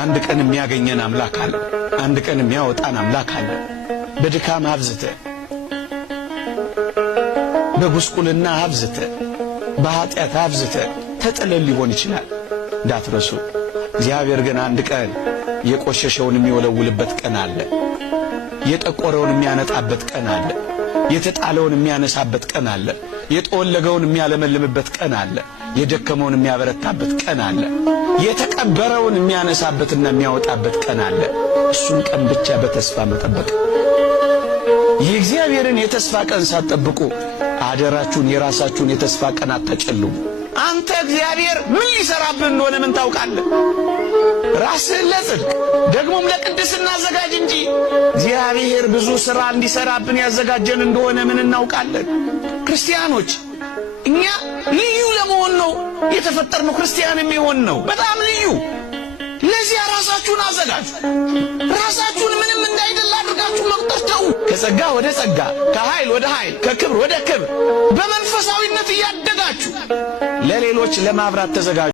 አንድ ቀን የሚያገኘን አምላክ አለ። አንድ ቀን የሚያወጣን አምላክ አለ። በድካም አብዝተ፣ በጉስቁልና አብዝተ፣ በኃጢአት አብዝተ ተጥለን ሊሆን ይችላል። እንዳትረሱ። እግዚአብሔር ግን አንድ ቀን የቆሸሸውን የሚወለውልበት ቀን አለ። የጠቆረውን የሚያነጣበት ቀን አለ። የተጣለውን የሚያነሳበት ቀን አለ። የጠወለገውን የሚያለመልምበት ቀን አለ። የደከመውን የሚያበረታበት ቀን አለ። የተቀበረውን የሚያነሳበትና የሚያወጣበት ቀን አለ። እሱን ቀን ብቻ በተስፋ መጠበቅ። የእግዚአብሔርን የተስፋ ቀን ሳትጠብቁ አደራችሁን የራሳችሁን የተስፋ ቀን አታጨልሙ። አንተ እግዚአብሔር ምን ሊሰራብህ እንደሆነ ምን ታውቃለህ? ራስህን ለጽድቅ ደግሞም ለቅድስና አዘጋጅ እንጂ እግዚአብሔር ብዙ ሥራ እንዲሰራብን ያዘጋጀን እንደሆነ ምን እናውቃለን? ክርስቲያኖች እኛ ልዩ ለመሆን ነው የተፈጠርነው። ክርስቲያን የሚሆን ነው በጣም ልዩ። ለዚያ ራሳችሁን አዘጋጁ። ራሳችሁን ምንም እንዳይደል አድርጋችሁ መቁጠር ተው። ከጸጋ ወደ ጸጋ፣ ከኃይል ወደ ኃይል፣ ከክብር ወደ ክብር በመንፈሳዊነት እያደጋችሁ ለሌሎች ለማብራት ተዘጋጁ።